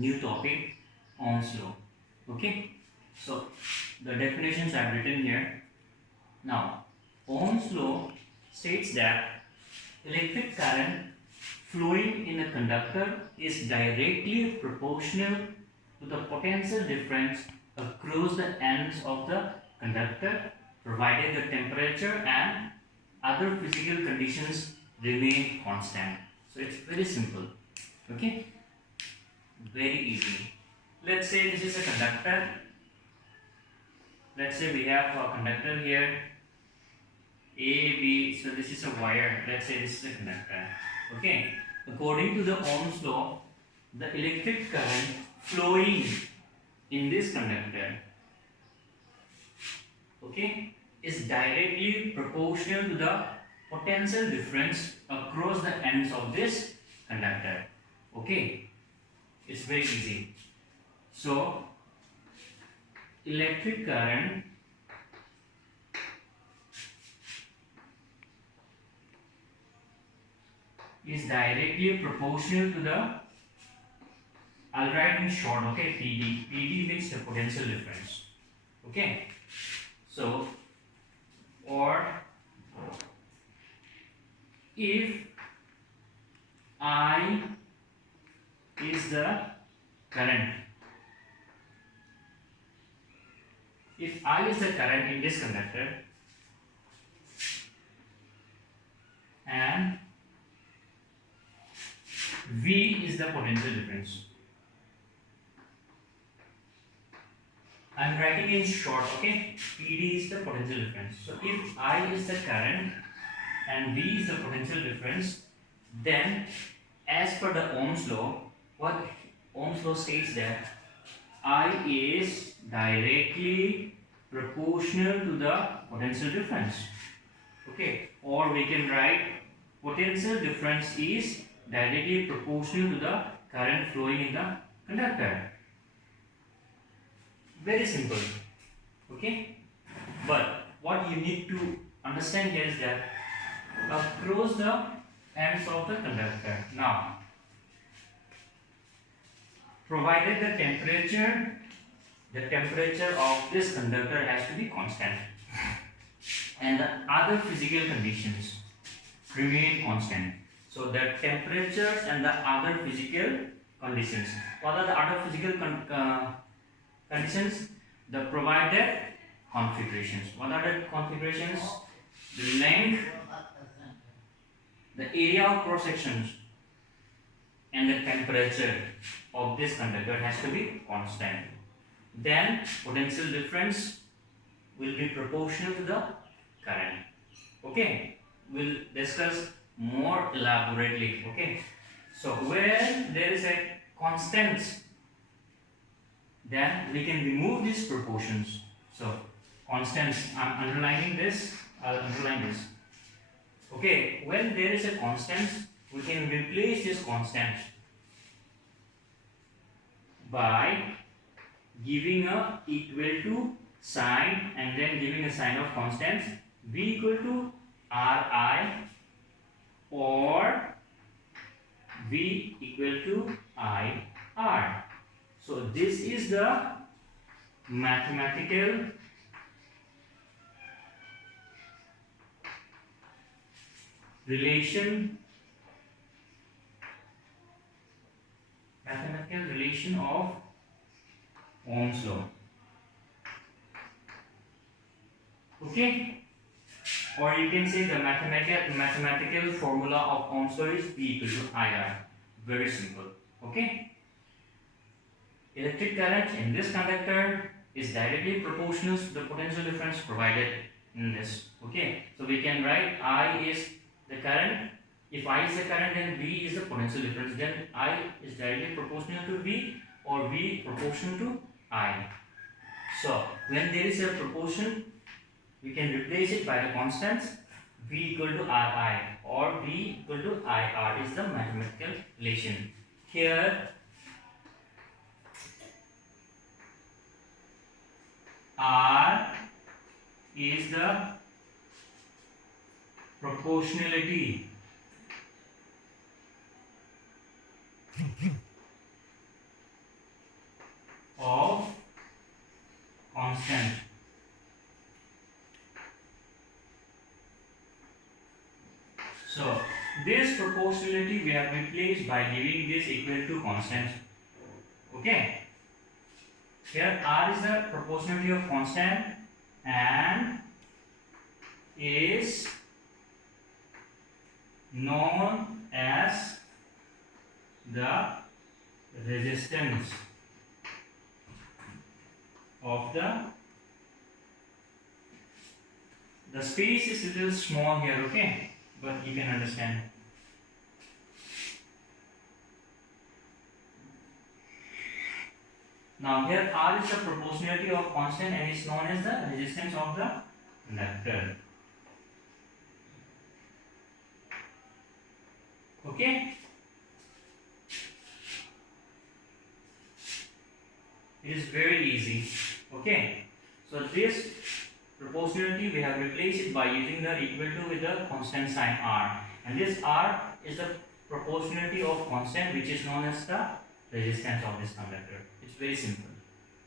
new topic, Ohm's law. Okay, so the definitions I have written here. Now, Ohm's law states that electric current flowing in a conductor is directly proportional to the potential difference across the ends of the conductor, provided the temperature and other physical conditions remain constant. So it's very simple. Okay, very easy. Let's say this is a conductor. Let's say we have a conductor here A, B. So this is a wire. Let's say this is a conductor. Okay. According to the Ohm's law, the electric current flowing in this conductor, okay, is directly proportional to the potential difference across the ends of this conductor. Okay. It's very easy. So electric current is directly proportional to the, I'll write in short, okay, PD. PD means the potential difference. Okay. So, or if I is the current, if I is the current in this conductor and V is the potential difference. I am writing in short, okay? PD is the potential difference. So if I is the current and V is the potential difference, then as per the Ohm's law, what Ohm's law states that I is directly proportional to the potential difference. Okay, or we can write potential difference is directly proportional to the current flowing in the conductor. Very simple. Okay, but what you need to understand here is that across the ends of the conductor, now provided the temperature of this conductor has to be constant and the other physical conditions remain constant. So the temperatures and the other physical conditions. What are the other physical conditions? The provided configurations. What are the configurations? The length, the area of cross sections, and the temperature of this conductor has to be constant. Then potential difference will be proportional to the current. Okay, we'll discuss more elaborately. Okay, so when there is a constant, then we can remove these proportions. So constants, I'm underlining this, I'll underline this. Okay, when there is a constant, we can replace this constant by giving a equal to sign and then giving a sign of constants, V equal to Ri or V equal to IR. So this is the mathematical relation of Ohm's law. Okay, or you can say the mathematical formula of Ohm's law is V equal to IR. Very simple. Okay, electric current in this conductor is directly proportional to the potential difference provided in this. Okay, so we can write I is the current. If I is the current, then V is the potential difference. Then I is directly proportional to V or V proportional to I. So when there is a proportion, we can replace it by the constants. V equal to Ri or V equal to IR is the mathematical relation. Here R is the proportionality constant. So this proportionality we have replaced by giving this equal to constant. Okay. Here R is the proportionality of constant and is known as the resistance of the space is little small here, okay, but you can understand. Now here R is the proportionality of constant and is known as the resistance of the conductor. Okay. It is very easy. Okay. So this proportionality we have replaced it by using the equal to with the constant sign R, and this R is the proportionality of constant which is known as the resistance of this conductor. It's very simple.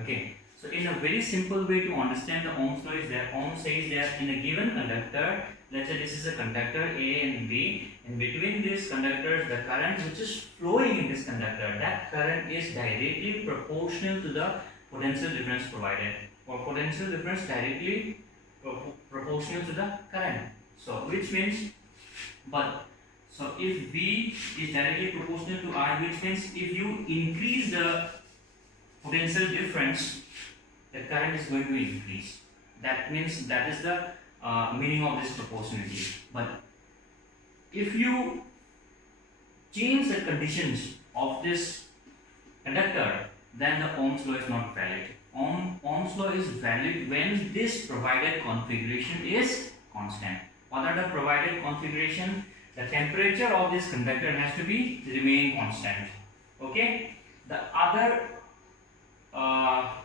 Okay. So in a very simple way to understand the Ohm's law is that Ohm says that in a given conductor, let's say this is a conductor A and B, and between these conductors the current which is flowing in this conductor, that current is directly proportional to the potential difference provided, or potential difference directly proportional to the current. So which means, so if V is directly proportional to I, which means if you increase the potential difference, the current is going to increase. That means that is the meaning of this proportionality. But if you change the conditions of this conductor, then the Ohm's law is not valid. Ohm's law is valid when this provided configuration is constant. What are the provided configuration? The temperature of this conductor has to be remain constant. Okay. The other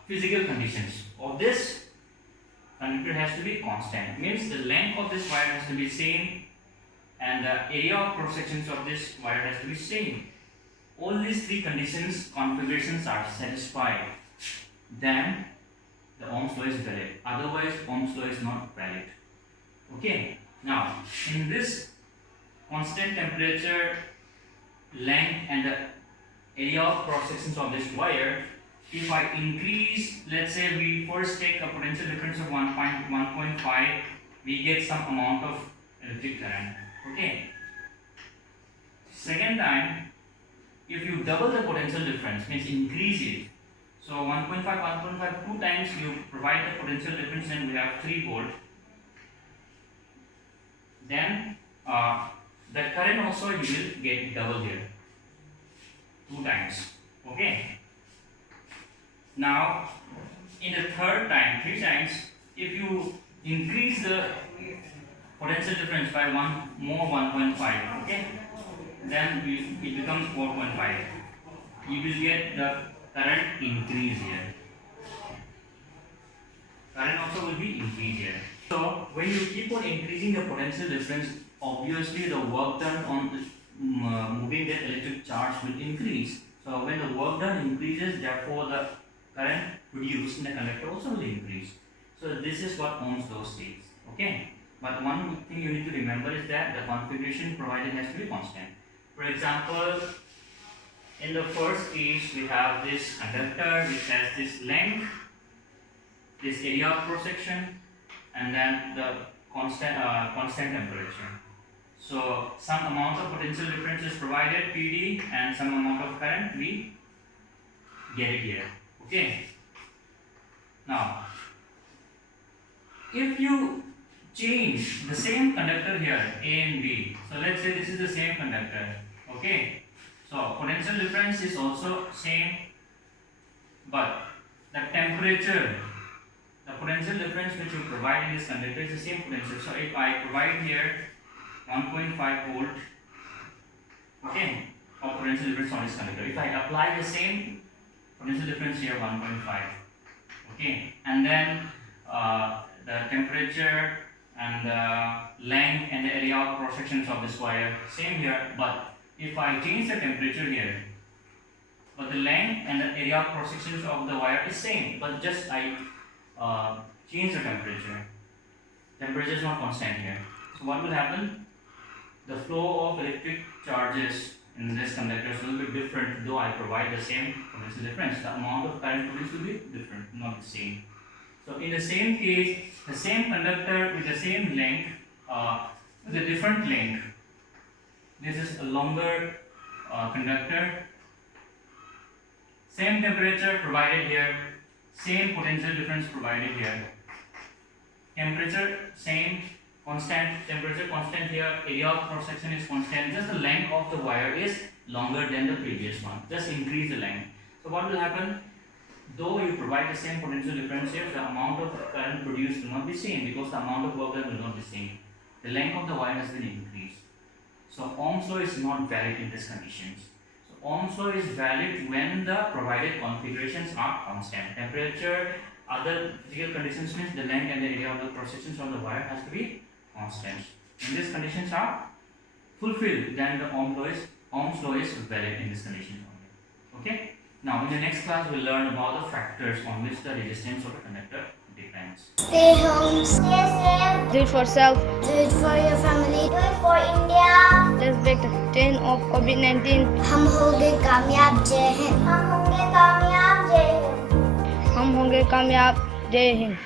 physical conditions of this conductor has to be constant. Means the length of this wire has to be same, and the area of cross sections of this wire has to be same. All these three conditions, configurations are satisfied, then the Ohm's law is valid. Otherwise, Ohm's law is not valid. Okay. Now, in this constant temperature, length, and the area of cross sections of this wire, if I increase, let's say we first take a potential difference of 1.5, we get some amount of electric current. Okay. Second time, if you double the potential difference, means increase it. So 1.5, 2 times you provide the potential difference, and we have 3 volt. Then the current also you will get double here, 2 times. Okay. Now in the third time, 3 times, if you increase the potential difference by 1.5, okay, then it becomes 4.5. You will get the current increase here. Current also will be increased here. So when you keep on increasing the potential difference, obviously the work done on moving the electric charge will increase. So when the work done increases, therefore the current produced in the conductor also will increase. So this is what Ohm's law states. Okay. But one thing you need to remember is that the configuration provided has to be constant. For example, in the first case we have this conductor which has this length, this area of cross section, and then the constant temperature. So some amount of potential difference is provided, PD, and some amount of current we get it here. Okay. Now, if you change the same conductor here, A and B, so let's say this is the same conductor. Okay. So potential difference is also same, but the temperature, the potential difference which you provide in this conductor is the same potential. So if I provide here 1.5 volt, okay, of potential difference on this conductor, if I apply the same potential difference here 1.5, okay, and then the temperature and the length and the area of cross sections of this wire same here, but if I change the temperature here, but the length and the area of cross sections of the wire is same, but just I change the temperature. Temperature is not constant here. So what will happen? The flow of electric charges in this conductor will be different, though I provide the same potential difference. The amount of current produced will be different, not the same. So in the same case, the same conductor with the same length, with a different length. This is a longer conductor. Same temperature provided here, same potential difference provided here. Temperature same, constant, temperature constant here, area of cross section is constant, just the length of the wire is longer than the previous one, just increase the length. So what will happen? Though you provide the same potential difference here, the amount of current produced will not be same because the amount of work done will not be same. The length of the wire has been increased. So Ohm's law is not valid in these conditions. So Ohm's law is valid when the provided configurations are constant. Temperature, other physical conditions means the length and the area of the cross sections on the wire has to be constant. When these conditions are fulfilled, then the Ohm's law is valid in this condition only. Okay. Now in the next class we'll learn about the factors on which the resistance of a conductor depends. Stay home, stay safe. Do it for self. Do it for your family. Do it for India. Let's break the chain of COVID-19. हम होंगे कामयाब, जय हिंद। हम होंगे कामयाब, जय हिंद। हम होंगे कामयाब, जय हिंद।